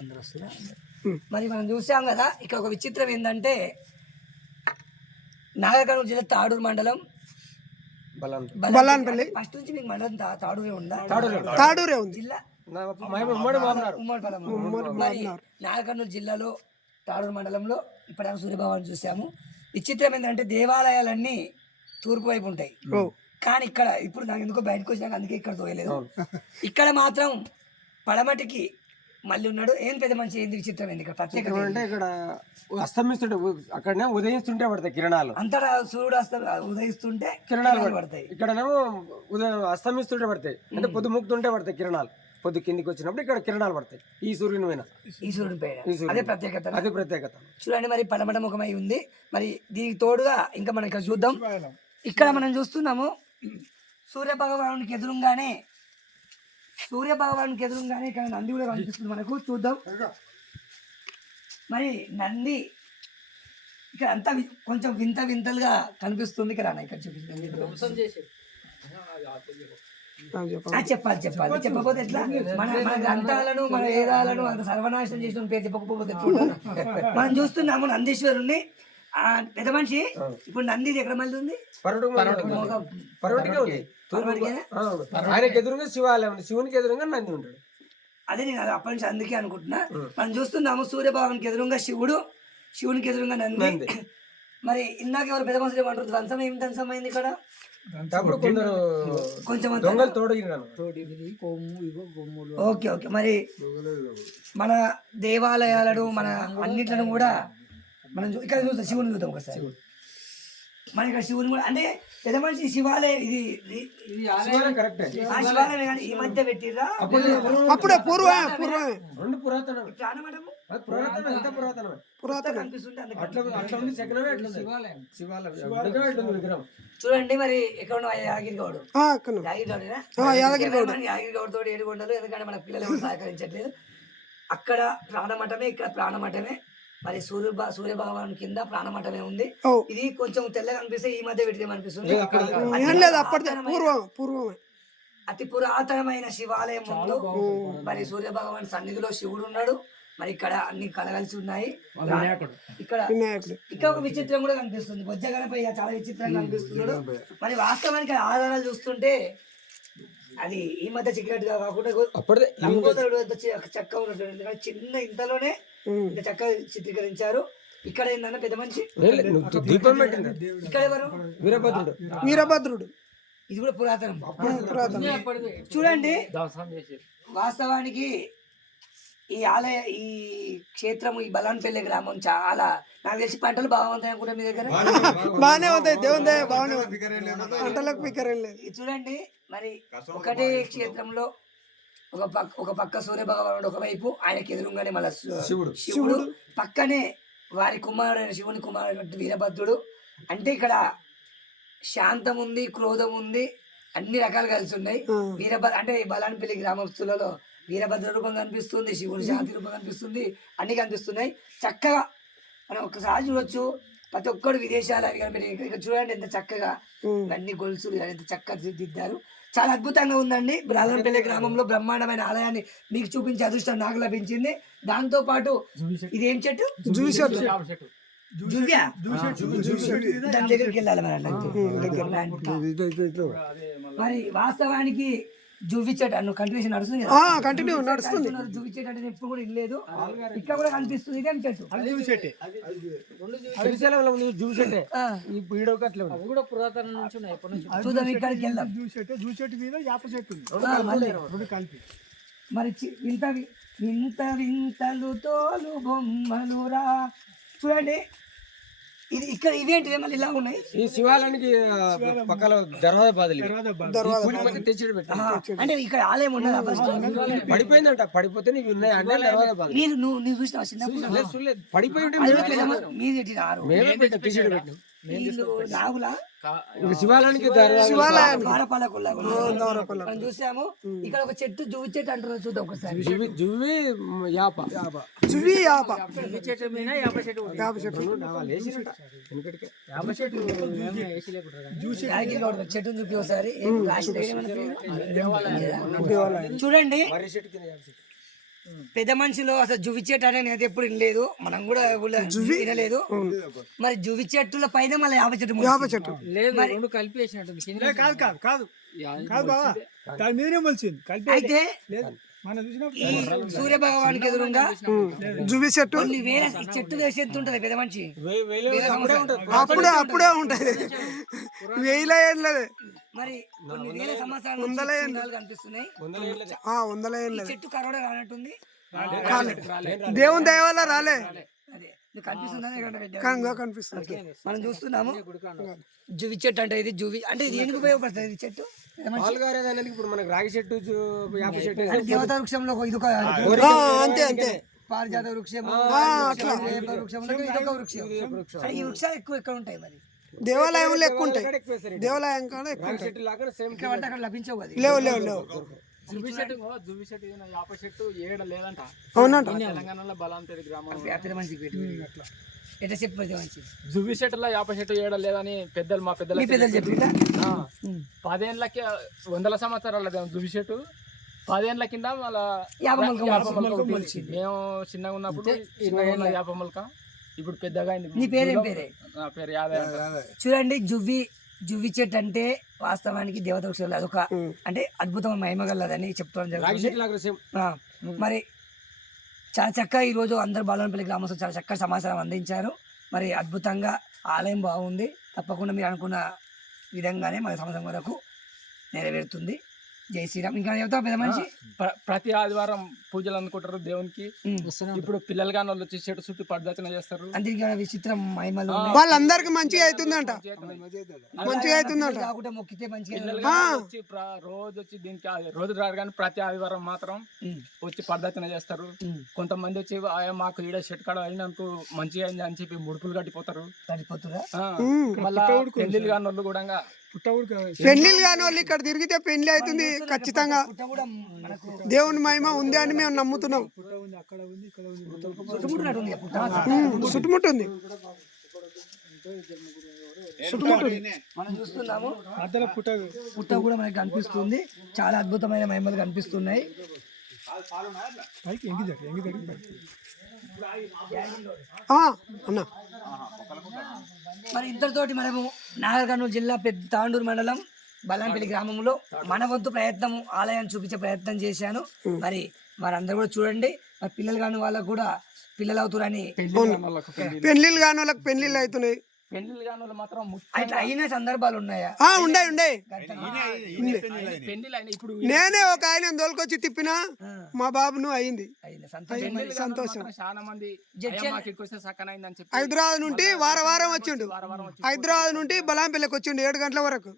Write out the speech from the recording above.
అందరూ వస్తున్నా. మరి మనం చూసాం కదా, ఇక్కడ ఒక విచిత్రం ఏంటంటే నాగర్కర్నూలు జిల్లా తాడూరు మండలం బల్లాన్పల్లి. ఫస్ట్ నుంచి మీకు మండలం తాడూరే ఉందా? తాడూరే ఉంది. జిల్లా మరి నాగర్కర్నూలు జిల్లాలో తాడూరు మండలంలో ఇప్పుడు సూర్యభగవాన్ చూసాము. విచిత్రం ఏంటంటే దేవాలయాలన్నీ తూర్పు వైపు ఉంటాయి, కానీ ఇక్కడ ఇప్పుడు నాకు ఎందుకో బయటకు వచ్చినాక అందుకే ఇక్కడ తోయలేదు. ఇక్కడ మాత్రం పడమటికి మళ్ళీ ఉన్నాడు. ఏం పెద్ద మంచి ఏంది విచిత్రం ఏంది ఇక్కడ ప్రత్యేకత అంటే ఇక్కడ అస్తమిస్తుంటే అక్కడనే ఉదయిస్తుంటే పడతాయి కిరణాలు. అంతటా సూర్యుడు ఉదయిస్తుంటే కిరణాలు పడతాయి, ఇక్కడనేమో ఉదయం అస్తమిస్తుంటే పడతాయి, అంటే పొద్దు ముక్తుంటే పడతాయి కిరణాలు. పొద్దు కిందికి వచ్చినప్పుడు ఇక్కడ కిరణాలు పడతాయి ఈ సూర్యుని పైన. ఈ సూర్యుని పైన అదే ప్రత్యేకత. అదే ప్రత్యేకత. చూడండి మరి పడమట ముఖమై ఉంది. మరి దీనికి తోడుగా ఇంకా మనం ఇక్కడ చూద్దాం. ఇక్కడ మనం చూస్తున్నాము సూర్య భగవానునికి ఎదురుగానే ఇక్కడ నంది కూడా కనిపిస్తుంది మనకు. చూద్దాం. మరి నంది ఇక్కడ అంతా కొంచెం వింతలుగా కనిపిస్తుంది. ఇక్కడ చూపించండి. చెప్పాలి చెప్పకపోతే ఎట్లా? మన గ్రంథాలను మన వేదాలను అంత సర్వనాశనం చేసిన పేరు చెప్పకపోతే మనం చూస్తున్నాము నందీశ్వరుణ్ణి. పెద్ద మనిషి ఇప్పుడు నంది ఎక్కడ మళ్ళీ ఉంది? ఆయనకి ఎదురుగా శివాలయం, శివునికి ఎదురుగా నంది ఉంటాడు. అదే నేను అప్పటి నుంచి అందుకే అనుకుంటున్నా. మనం చూస్తున్నాము సూర్యభగవానికి ఎదురుగా శివునికి ఎదురుగా నంది. మరి ఇందాక ఎవరు పెద్ద మనుషులు ఏమంటారు? ధ్వంసం ఏం ధ్వంసం అయింది ఇక్కడ? కొంచెం ఓకే. మరి మన దేవాలయాలను మన అన్నిట్లను కూడా మనం ఇక్కడ చూస్తాం. శివుని చూద్దాం ఒకసారి. మన ఇక్కడ శివుని కూడా అంటే పెద్ద మనిషి శివాలయం ఇది శివాలయం ఈ మధ్య పెట్టిర్రా? అప్పుడే చూడండి. మరి ఎక్కడ యాదగిరి గౌడ్ తోటి 7 కొండలు. ఎందుకంటే మన పిల్లలు ఎవరు సహకరించట్లేదు. అక్కడ ప్రాణమఠమే, ఇక్కడ ప్రాణమఠమే. మరి సూర్య భగవాన్ కింద ప్రాణమఠమే ఉంది. ఇది కొంచెం తెల్లగా అనిపిస్తే ఈ మధ్య పెడితే అనిపిస్తుంది. అతి పురాతనమైన శివాలయం ముందు మరి సూర్య భగవాన్ సన్నిధిలో శివుడు ఉన్నాడు. మరి ఇక్కడ అన్ని కలగలిసి ఉన్నాయి. ఇక్కడ ఒక విచిత్రం కూడా కనిపిస్తుంది. బొజ్జ గణపయ్య చాలా విచిత్రంగా కనిపిస్తున్నాడు. మరి వాస్తవానికి ఆధారాలు చూస్తుంటే అది ఈ మధ్య చిక్కినట్టుగా కాకుండా చక్క ఉన్నట్టు చిన్న ఇంతలోనే ఇంత చక్క చిత్రీకరించారు. ఇక్కడ ఏంటన్నా పెద్ద మనిషి ఇక్కడ ఎవరు? వీరభద్రుడు. ఇది కూడా పురాతనం. చూడండి, వాస్తవానికి ఈ క్షేత్రము, ఈ బల్లాన్పల్లి గ్రామం చాలా నాకు తెలిసి పంటలు బాగుంటాయి అనుకుంటా. మీ దగ్గర బాగానే ఉంటాయి. చూడండి, మరి ఒకటే క్షేత్రంలో ఒక పక్క సూర్య భగవానుడు ఒకవైపు, ఆయనకి ఎదురుగానే మళ్ళీ శివుడు పక్కనే వారి కుమారుడైన శివుని కుమారుడు వీరభద్రుడు. అంటే ఇక్కడ శాంతం ఉంది, క్రోధం ఉంది, అన్ని రకాలు కలిసి ఉన్నాయి. అంటే బల్లాన్పల్లి గ్రామస్తులలో వీరభద్ర రూపం కనిపిస్తుంది, శివుని శాంతి రూపం కనిపిస్తుంది, అన్ని కనిపిస్తున్నాయి. చక్కగా మనం ఒక్కసారి చూడొచ్చు. ప్రతి ఒక్కరు విదేశాలు అవి కనిపించాయి. ఇక్కడ చూడండి ఎంత చక్కగా అన్ని గొలుసులు ఎంత చక్కగా దిద్దారు. చాలా అద్భుతంగా ఉందండి. బల్లాన్పల్లి గ్రామంలో బ్రహ్మాండమైన ఆలయాన్ని మీకు చూపించే అదృష్టం నాకు లభించింది. దాంతో పాటు ఇది ఏం చెట్టు? దాని దగ్గరికి వెళ్ళాలి మరి వాస్తవానికి జువ్వి చెట్టు అన్న కంటిన్యూషన్ నడుస్తుంది. జువ్వి చెట్టు అంటే ఎప్పుడు కూడా ఇల్లేదు. ఇక్కడ కూడా కనిపిస్తుంది. ఇదేం చెట్టు? చూద్దాం, ఇక్కడికి వెళ్దాం. మరి వింత వింతలు తోలు బొమ్మలురా. చూడండి, ఇది ఇక్కడ ఇవేంటి మళ్ళీ ఇలా ఉన్నాయి? ఈ శివాలయానికి పక్కన అంటే ఇక్కడ ఆలయం ఉన్నదా? ఫస్ట్ పడిపోయిందంట. పడిపోతే నీకు ఉన్నాయి అంటే నువ్వు చూసినా చిన్న పడిపోయి నాగులా శివాలయానికి చూసాము. ఇక్కడ ఒక చెట్టు జువ్వి చెట్టు అంటున్నారు. చూద్దాం ఒకసారి. జువ్వి చెట్టు చూపి ఒకసారి. చూడండి, పెద్ద మనిషిలో అసలు జువి చెట్టు అనేది నేనైతే ఎప్పుడు వినలేదు, మనం కూడా ఊళ్ళో వినలేదు. మరి జువి చెట్టుల పైన మళ్ళీ యాప చెట్టు మొలిచింది. లేదు మరి- రెండు కలిపి వేసినట్టుంది కింద కాదు కాదు కాదు కాదు బావా, దాని మీదనే మొలిచింది కలిపి అయితే లేదు మనం చూసినప్పుడు ఈ సూర్య భగవానికి ఎదురుగా జువి చెట్టు కొన్ని వేల ఈ చెట్టు వేసి ఎంత ఉంటది పెద్ద మనిషి వేల సంవత్సరాలు. అప్పుడే ఉంటది, వేయిలో ఏం లేదు. మరి కొన్ని వేల సంవత్సరాల నుంచి చిహ్నాలు కనిపిస్తున్నాయి. 100 ఏం ఈ లేదు. చెట్టు కరోనా రానట్టుంది. దేవుని దయ వల్ల రాలే, అదే నీకు కనిపిస్తుందని ఇక్కడ పెట్టాను. కనుక కనిపిస్తుంది. మనం చూస్తున్నాము జువి చెట్టు అంటే ఇది జువి అంటే ఇది ఎందుకు ఉపయోగపడుతుంది ఈ చెట్టు పెద్ద మనిషి? పాలు గారేదానికి ఇప్పుడు మనకు రాగి చెట్టు యాప చెట్టు అంటే దేవతా వృక్షంలో ఇది ఒక అంతే అంతే. పారిజాత వృక్షము, వేప వృక్షంలో ఇది ఒక వృక్షం. అంటే ఈ వృక్షాలు ఎక్కువ ఎక్కడ ఉంటాయి మరి? దేవాలయంలో ఎక్కువ ఉంటాయి, ఎక్కువ వేస్తారు. దేవాలయం కాడ ఎక్కువ రాగి ఉంటాయి. చెట్టు లాగా సేమ్ ఇక్కడ పడితే అక్కడ లభించవు అది. లేవు లేవు దువ్వి చెట్టు యాప చెట్టు ఏడ లేదంట అవునంట. తెలంగాణలో బలాంతేరి గ్రామం పెద్ద మనిషికి పెట్టి అట్లా ఎట్లా చెప్పి పెద్ద మనిషి దువ్వి చెట్టులో యాప చెట్టు ఏడ లేదని పెద్దలు మా మీ పెద్దలు పెద్దలు చెప్పిందా? 10 ఏళ్ళకి 100 సంవత్సరాల దువ్వి చెట్టు 10 ఏళ్ళ కింద మళ్ళా యాప మొలక యాప మొలక మొలిచింది. మొలిచింది. మేము చిన్నగా ఉన్నప్పుడు చిన్నగా ఉన్న యాప మొలక ఇప్పుడు పెద్దగా అయింది. నీ పేరేం పేరే? నా పేరు యాదవ్ అంటారు. చూడండి జువ్వి చెట్టు అంటే వాస్తవానికి దేవత వృక్షాలు అదొక అంటే అద్భుతమైన మహిమ గలదని చెప్తాం రాగి జరుగుతుంది. చెట్టు లాగా సేమ్. మరి చాలా చక్కగా ఈరోజు అందరు బాలనపల్లి గ్రామస్తులు చాలా చక్కగా సమాచారం అందించారు. మరి అద్భుతంగా ఆలయం బాగుంది, తప్పకుండా మీరు అనుకున్న విధంగానే మన సంవత్సరం వరకు నెరవేరుతుంది. జై శ్రీరామ్. ఇంకా చెప్తావు పెద్ద మనిషి? ప్రతి ఆదివారం పూజలు అందుకుంటారు దేవునికి. ఇప్పుడు పిల్లలు కానీ వాళ్ళు వచ్చి చెట్టు చుట్టూ పర్దర్శన చేస్తారు. అందరికీ విచిత్రం మహిమలు ఉన్నాయి. వాళ్ళందరికి మంచిగా అవుతుందంట, మంచిగా అవుతుందంట. కాకుండా మొక్కితే మంచిగా పిల్లలు కానీ వచ్చి రోజు వచ్చి దీనికి రోజు రారు కానీ ప్రతి ఆదివారం మాత్రం వచ్చి పర్దర్శన చేస్తారు. కొంతమంది వచ్చి మాకు ఈడ చెట్టు కాడ అయినందుకు మంచిగా అయింది అని చెప్పి ముడుపులు కట్టిపోతారు. సరిపోతుందా? మళ్ళా పెళ్లిళ్ళు కాని వాళ్ళు కూడా పెళ్లిళ్ళు కాని వాళ్ళు ఇక్కడ తిరిగితే పెళ్లి అవుతుంది ఖచ్చితంగా. పుట్ట కూడా మనకు దేవుని మహిమ ఉంది అని మేము నమ్ముతున్నాం. చుట్టుముట్టినట్టుంది ఆ పుట్ట. చుట్టుముట్టుంది. మనం చూస్తున్నాము మధ్యలో పుట్ట కూడా మనకి కనిపిస్తుంది. చాలా అద్భుతమైన మహిమలు కనిపిస్తున్నాయి. పైకి ఎంగి దగ్గర అన్న మరి ఇంతటితోటి మనము నాగర్ కర్నూలు జిల్లా పెద్ద తాండూరు మండలం బల్లంపల్లి గ్రామంలో మన వంతు ప్రయత్నం ఆలయాన్ని చూపించే ప్రయత్నం చేశాను. మరి అందరూ కూడా చూడండి. మరి పిల్లలు కాని వాళ్ళకు కూడా పిల్లలు అవుతారని, పెళ్లిళ్ళు కాని వాళ్ళకి పెళ్లిళ్ళు అవుతున్నాయి. పెళ్లిళ్ళు కాని వాళ్ళు మాత్రం అట్లా అయిన సందర్భాలు ఉన్నాయా? ఉండే పెళ్లిళ్ళు అయినా ఇప్పుడు నేనే ఒక ఆయన దోలుకొచ్చి తిప్పినా మా బాబును అయింది. సంతోషం. చాలా మంది అయ్యా మాకు ఇక్కడికి వస్తే సక్కన అయిందని చెప్పి హైదరాబాద్ నుండి వారం వచ్చిండు. హైదరాబాద్ నుండి బలాంపల్లికి వచ్చిండు 7 గంటల వరకు.